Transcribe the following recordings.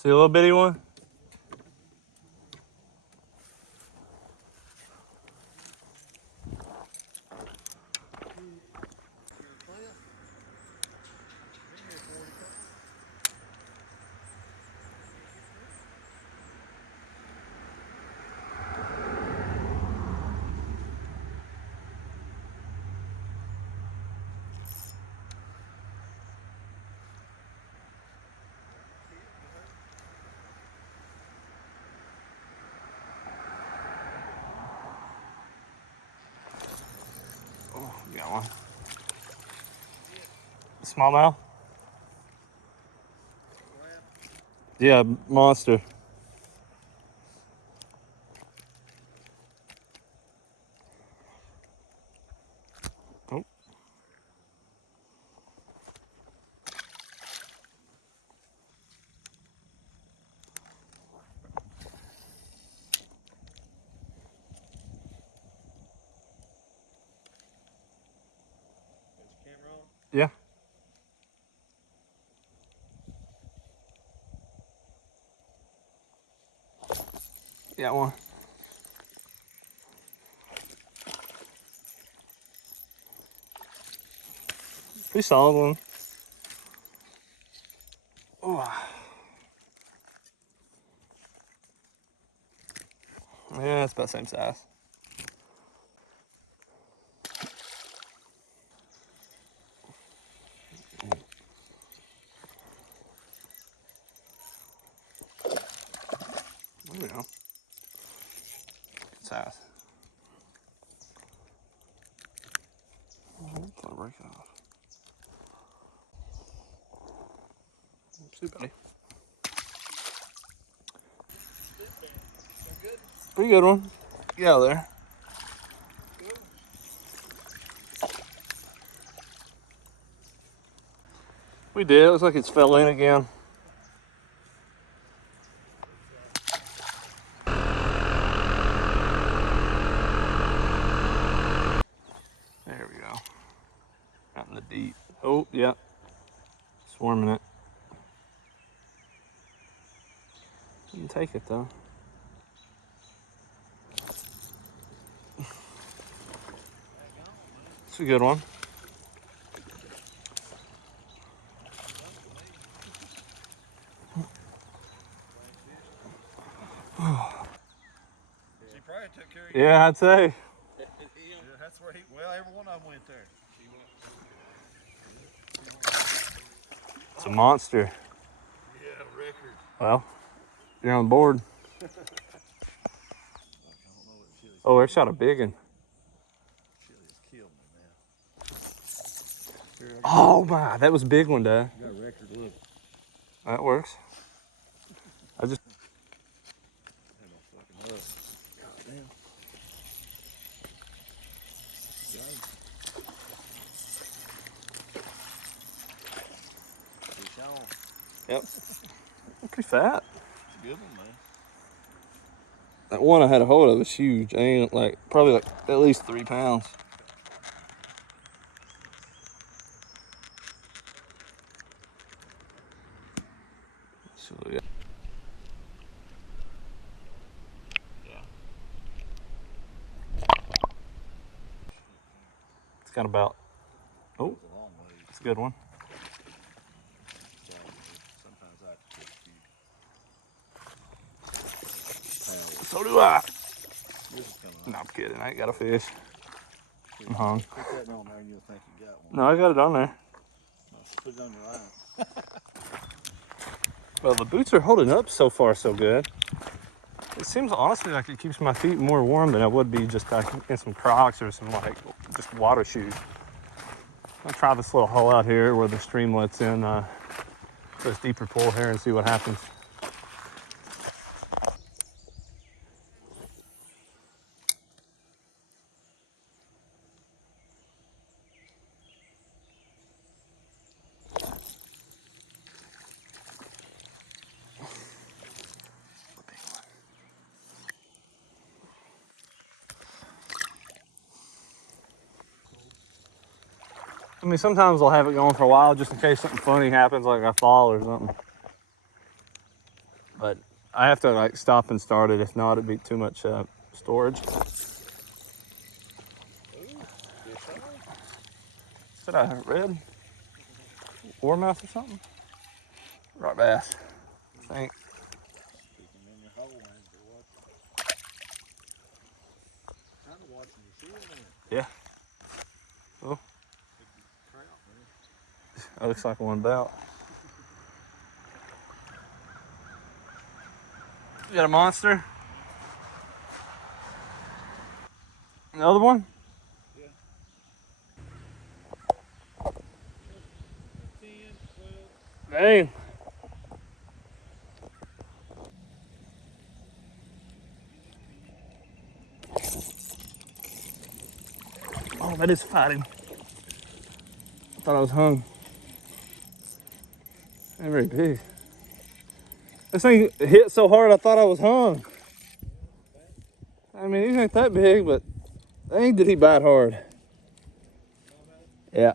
See a little bitty one? Oh, got one. Smallmouth? Yeah, monster. Oh. Yeah. Got one. Pretty solid one. Oh. Yeah, it's about the same size. There we go. Good size. I'll break it off. See, buddy. Pretty good one. Get out of there. We did. It looks like it's fell in again. There we go. Out in the deep. Oh, yeah. Swarming it. You can take it though. It's a good one. She probably took care of you. Yeah, I'd say. Yeah, that's where well, every one of them went there. It's a monster. Yeah, record. Well, you're on board. Oh, they shot a big one. Chili's killed me, man. Oh my, that was a big one, Dad. You got a record, look. That works. I just. That don't fucking look. God damn. Got him. Fish on. Yep. Pretty fat. It's a good one, man. That one I had a hold of was huge. I ain't like probably like at least 3 pounds. So yeah. It's got about. Oh, It's a long way. it's a good one. Sometimes I have to fish a few pounds. So do I. This is coming No, on. I'm kidding. I ain't got a fish. I'm hung. Put that on there and you'll think you got one. No, I got it on there. Put it on your line. Well, the boots are holding up so far so good. It seems honestly like it keeps my feet more warm than I would be just like in some Crocs or some like just water shoes. I'll try this little hole out here where the stream lets in this deeper pool here and see what happens. I mean, sometimes I'll have it going for a while just in case something funny happens, like I fall or something. But I have to like stop and start it. If not, it'd be too much storage. Is that a red warmouth or something? Right bass, I think. Sticking in your hole, man. Kind of watching your shit, man. Yeah. Oh, Trout, man. that looks like one about. You got a monster? Another one? Yeah. 10, 12. Dang. Oh, that is fighting. I thought I was hung. Ain't very big. This thing hit so hard I thought I was hung. I mean, these ain't that big, but dang, did he bite hard. Yeah.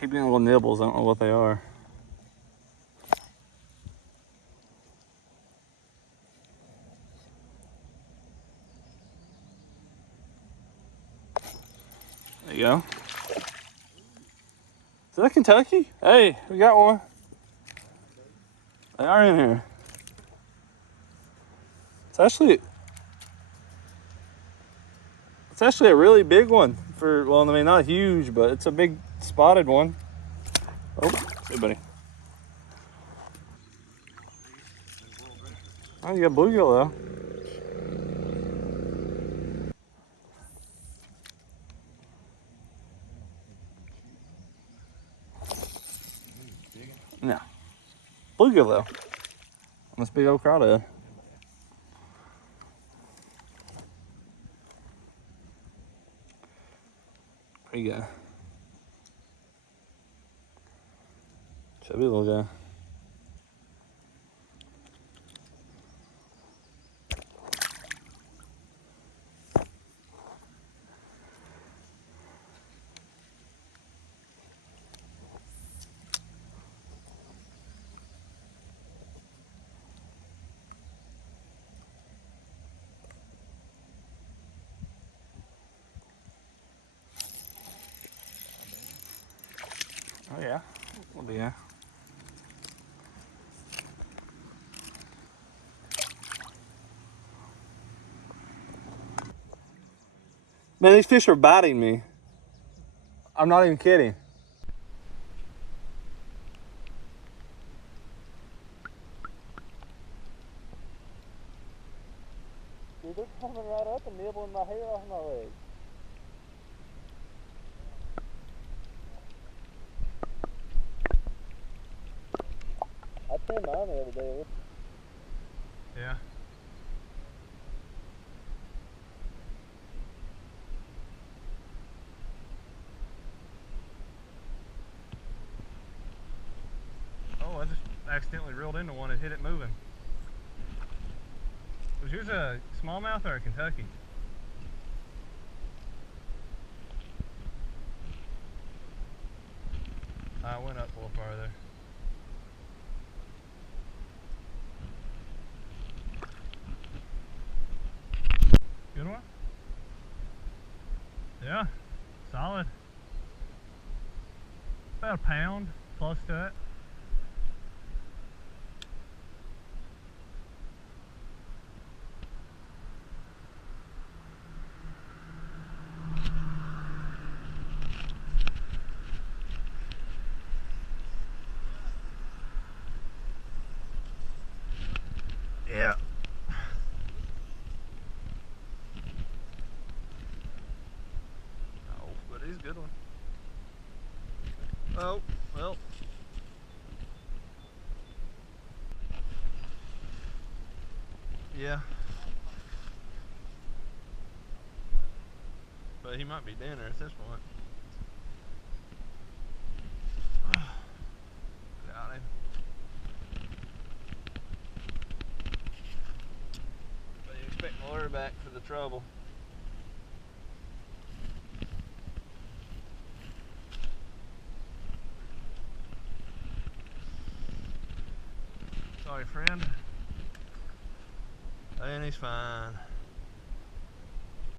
Keep getting little nibbles. I don't know what they are. There you go. Is that Kentucky? Hey, we got one. They are in here. It's actually a really big one for, well, I mean, not huge, but it's a big spotted one. Oh, hey, buddy. Oh, you got bluegill though. No. Bluegill though. On this big old crawdad. Pretty guy. Chubby little guy. Oh yeah. Well, yeah. Man, these fish are biting me. I'm not even kidding. Dude, they're coming right up and nibbling my hair off my leg. I trimmed mine the other day. Yeah. Oh, I just accidentally reeled into one and hit it moving. Was yours a smallmouth or a Kentucky? I went up a little farther. Good one? Yeah, solid. About a pound, close to it. Yeah. Oh, but he's a good one. Oh, well. Yeah. But he might be dinner at this point. Got him. But you expect my lure back for the trouble. Sorry, friend. And he's fine.